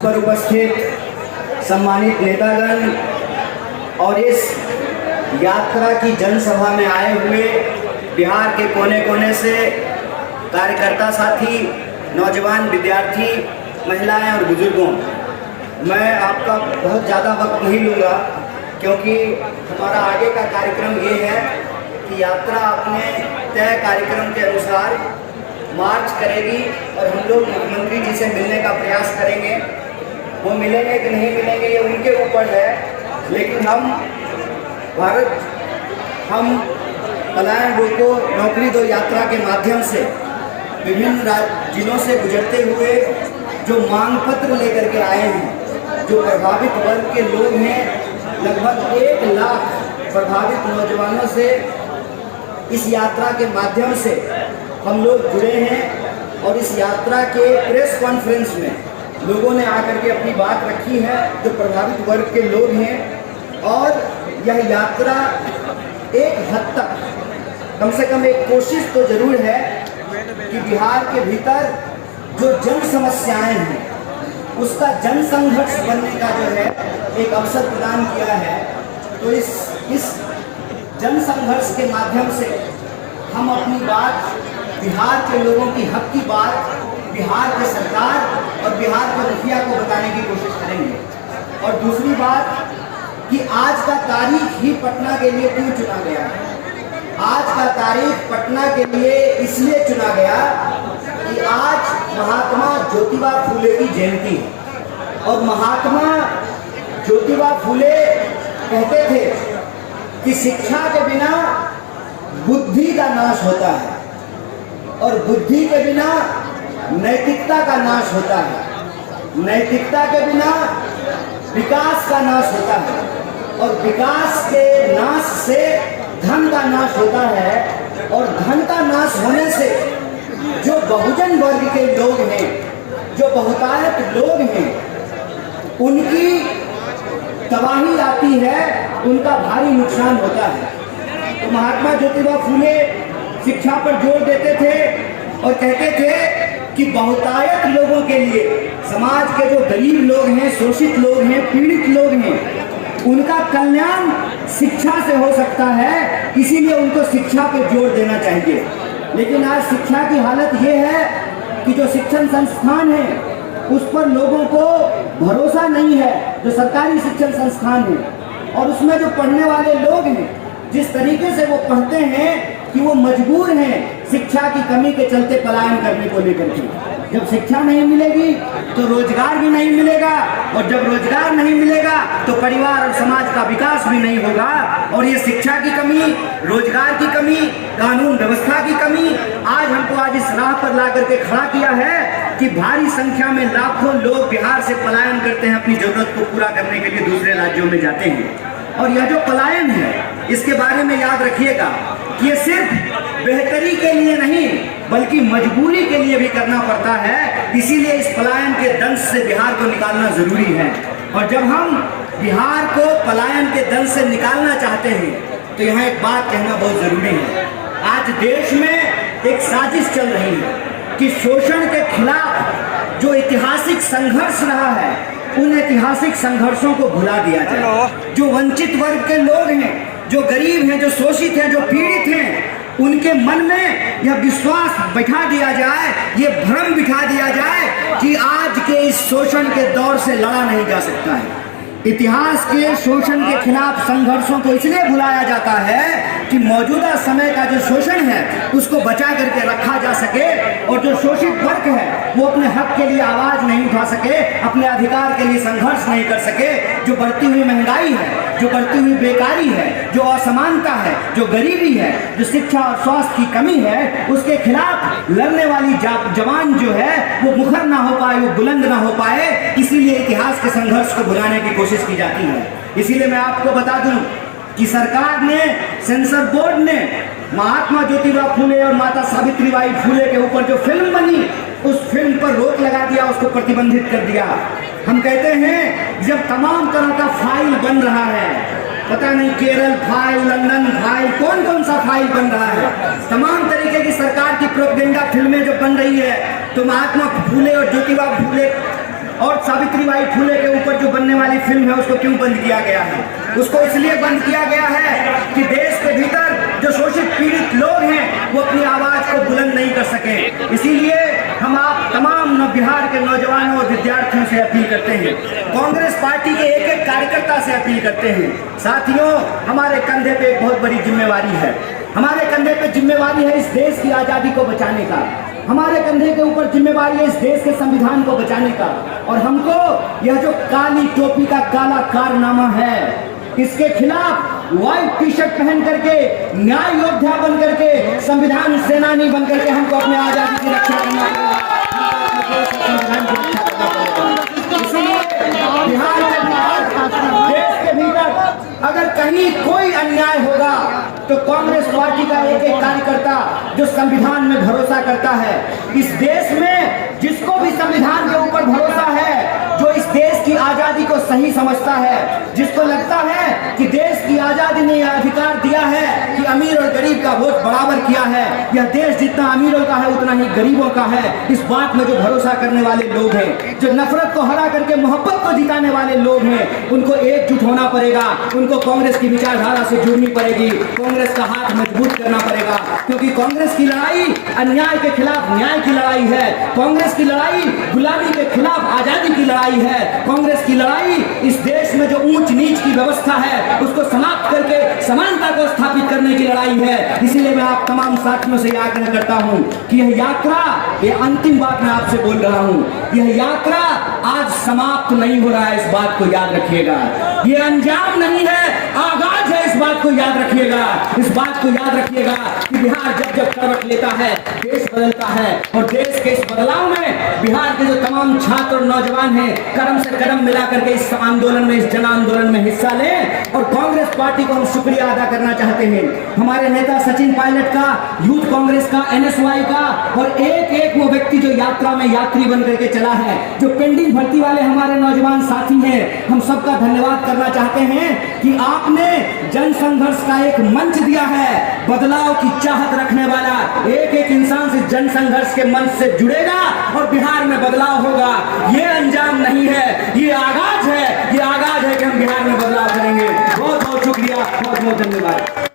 पर उपस्थित सम्मानित नेतागण और इस यात्रा की जनसभा में आए हुए बिहार के कोने कोने से कार्यकर्ता साथी, नौजवान, विद्यार्थी, महिलाएं और बुजुर्गों, मैं आपका बहुत ज़्यादा वक्त नहीं लूँगा क्योंकि हमारा आगे का कार्यक्रम ये है कि यात्रा अपने तय कार्यक्रम के अनुसार मार्च करेगी और हम लोग मुख्यमंत्री जी से मिलने का प्रयास करेंगे। वो मिलेंगे कि नहीं मिलेंगे ये उनके ऊपर है, लेकिन हम पलायन रोको नौकरी दो यात्रा के माध्यम से विभिन्न जिलों से गुजरते हुए जो मांग पत्र लेकर के आए हैं, जो प्रभावित वर्ग के लोग हैं, लगभग 1 लाख प्रभावित नौजवानों से इस यात्रा के माध्यम से हम लोग जुड़े हैं और इस यात्रा के प्रेस कॉन्फ्रेंस में लोगों ने आकर के अपनी बात रखी है, जो प्रभावित वर्ग के लोग हैं। और यह यात्रा एक हद तक कम से कम एक कोशिश तो जरूर है कि बिहार के भीतर जो जन समस्याएं हैं उसका जन संघर्ष बनने का जो है एक अवसर प्रदान किया है। तो इस जन संघर्ष के माध्यम से हम अपनी बात, बिहार के लोगों की हक की बात बिहार की सरकार और बिहार के मुखिया को बताने की कोशिश करेंगे। और दूसरी बात कि आज का तारीख ही पटना के लिए क्यों चुना गया है। आज का तारीख पटना के लिए इसलिए चुना गया कि आज महात्मा ज्योतिबा फूले की जयंती है और महात्मा ज्योतिबा फूले कहते थे कि शिक्षा के बिना बुद्धि का नाश होता है और बुद्धि के बिना नैतिकता का नाश होता है, नैतिकता के बिना विकास का नाश होता है और विकास के नाश से धन का नाश होता है और धन का नाश होने से जो बहुजन वर्ग के लोग हैं, जो बहुतायत लोग हैं, उनकी तबाही आती है, उनका भारी नुकसान होता है। तो महात्मा ज्योतिबा फूले शिक्षा पर जोर देते थे और कहते थे कि बहुतायत लोगों के लिए, समाज के जो गरीब लोग हैं, शोषित लोग हैं, पीड़ित लोग हैं, उनका कल्याण शिक्षा से हो सकता है, इसीलिए उनको शिक्षा पे जोर देना चाहिए। लेकिन आज शिक्षा की हालत ये है कि जो शिक्षण संस्थान है उस पर लोगों को भरोसा नहीं है, जो सरकारी शिक्षण संस्थान है, और उसमें जो पढ़ने वाले लोग हैं जिस तरीके से वो पढ़ते हैं कि वो मजबूर हैं शिक्षा की कमी के चलते पलायन करने को लेकर के। जब शिक्षा नहीं मिलेगी तो रोजगार भी नहीं मिलेगा और जब रोजगार नहीं मिलेगा तो परिवार और समाज का विकास भी नहीं होगा। और ये शिक्षा की कमी, रोजगार की कमी, कानून व्यवस्था की कमी आज इस राह पर ला करके खड़ा किया है कि भारी संख्या में लाखों लोग बिहार से पलायन करते हैं, अपनी जरूरत को पूरा करने के लिए दूसरे राज्यों में जाते हैं। और यह जो पलायन है इसके बारे में याद रखिएगा कि ये सिर्फ बेहतरी के लिए नहीं बल्कि मजबूरी के लिए भी करना पड़ता है। इसीलिए इस पलायन के दंश से बिहार को निकालना जरूरी है। और जब हम बिहार को पलायन के दंश से निकालना चाहते हैं तो यहाँ एक बात कहना बहुत जरूरी है। आज देश में एक साजिश चल रही है कि शोषण के खिलाफ जो ऐतिहासिक संघर्ष रहा है उन ऐतिहासिक संघर्षों को भुला दिया जाए। जो वंचित वर्ग के लोग हैं, जो गरीब हैं, जो शोषित हैं, जो पीड़ित हैं, उनके मन में यह विश्वास बैठा दिया जाए, ये भ्रम बिठा दिया जाए कि आज के इस शोषण के दौर से लड़ा नहीं जा सकता है। इतिहास के शोषण के खिलाफ संघर्षों को इसलिए भुलाया जाता है कि मौजूदा समय का जो शोषण है उसको बचा करके रखा जा सके और जो शोषित वर्ग है वो अपने हक के लिए आवाज नहीं उठा सके, अपने अधिकार के लिए संघर्ष नहीं कर सके। जो बढ़ती हुई महंगाई है, जो बढ़ती हुई बेकारी है, जो असमानता है, जो गरीबी है, जो शिक्षा और स्वास्थ्य की कमी है, उसके खिलाफ लड़ने वाली जवान जो है वो मुखर ना हो पाए, वो बुलंद ना हो पाए। इसीलिए इतिहास के संघर्ष को भुलाने की कोशिश की जाती है। इसीलिए मैं आपको बता दूं कि सरकार ने, सेंसर बोर्ड ने महात्मा ज्योतिबा फूले और माता सावित्रीबाई फूले के ऊपर जो फिल्म बनी उस फिल्म पर रोक लगा दिया, उसको प्रतिबंधित कर दिया। हम कहते हैं जब तमाम तरह का फाइल बन रहा है, पता नहीं केरल फाइल, लंदन फाइल, कौन कौन सा फाइल बन रहा है, तमाम तरीके की सरकार की प्रोपेगेंडा फिल्में जो बन रही है, तो महात्मा फूले और ज्योतिबा फूले और सावित्री सावित्रीबाई फुले के ऊपर जो बनने वाली फिल्म है उसको क्यों बंद किया गया है? उसको इसलिए बंद किया गया है कि देश के भीतर जो शोषित पीड़ित लोग हैं वो अपनी आवाज को बुलंद नहीं कर सके। इसीलिए हम आप तमाम बिहार के नौजवानों और विद्यार्थियों से अपील करते हैं, कांग्रेस पार्टी के एक एक कार्यकर्ता से अपील करते हैं, साथियों हमारे कंधे पे एक बहुत बड़ी जिम्मेवारी है। हमारे कंधे पे जिम्मेवारी है इस देश की आजादी को बचाने का। हमारे कंधे के ऊपर जिम्मेवारी है इस देश के संविधान को बचाने का। और हमको यह जो काली टोपी का काला कारनामा है इसके खिलाफ व्हाइट टी शर्ट पहन करके, न्याय योद्धा बन करके, संविधान सेनानी बन करके हमको अपने आजादी की रक्षा करना पड़ेगा। इसलिए बिहार के देश के भीतर अगर कहीं कोई अन्याय होगा तो कांग्रेस पार्टी का एक एक कार्यकर्ता जो संविधान में भरोसा करता है, इस देश में जिसको भी संविधान के ऊपर भरोसा है, जो इस देश की आजादी को सही समझता है, जिसको लगता है कि देश की आजादी ने यह अधिकार दिया है कि अमीर और गरीब का वोट बराबर किया है, यह देश जितना अमीरों का है उतना ही गरीबों का है, इस बात में जो भरोसा करने वाले लोग हैं, जो नफरत को हरा करके मोहब्बत को जिताने वाले लोग हैं, उनको एकजुट होना पड़ेगा। उनको कांग्रेस की विचारधारा से जुड़नी पड़ेगी, कांग्रेस का हाथ मजबूत करना पड़ेगा, क्योंकि कांग्रेस की लड़ाई अन्याय के खिलाफ न्याय की लड़ाई है। कांग्रेस की लड़ाई गुलामी के खिलाफ आजादी की लड़ाई है। कांग्रेस की लड़ाई इस देश में जो ऊंच नीच की व्यवस्था है उसको समाप्त करके समानता को स्थापित करने की लड़ाई है। इसीलिए मैं आप तमाम साथियों से आग्रह करता हूं कि यह यात्रा, ये अंतिम बात मैं आपसे बोल रहा हूं, यह यात्रा आज समाप्त नहीं हो रहा है, इस बात को याद रखिएगा। ये अंजाम नहीं है, आगाज है, इस बात को याद रखिएगा। इस बात को याद रखिएगा कि बिहार जब जब करवट लेता है देश बदलता है, और देश के इस बदलाव में बिहार के जो तमाम छात्र और नौजवान हैं कदम से कदम मिला करके इस आंदोलन में, इस जन आंदोलन में हिस्सा लें। और कांग्रेस पार्टी को हम शुक्रिया अदा करना चाहते हैं, हमारे नेता सचिन पायलट का, यूथ कांग्रेस का, NSY का, और एक एक वो व्यक्ति जो यात्रा में यात्री बन करके चला है, जो पेंडिंग भर्ती वाले हमारे नौजवान साथी हैं, हम सबका धन्यवाद करना चाहते हैं कि आपने जन संघर्ष का एक मंच दिया है। बदलाव की चाहत रखने वाला एक एक इंसान से जन संघर्ष के मंच से जुड़ेगा और बिहार में बदलाव होगा। ये अंजाम नहीं है, ये आगाज है, ये आगाज है कि हम बिहार में बदलाव करेंगे। बहुत बहुत शुक्रिया, बहुत बहुत धन्यवाद।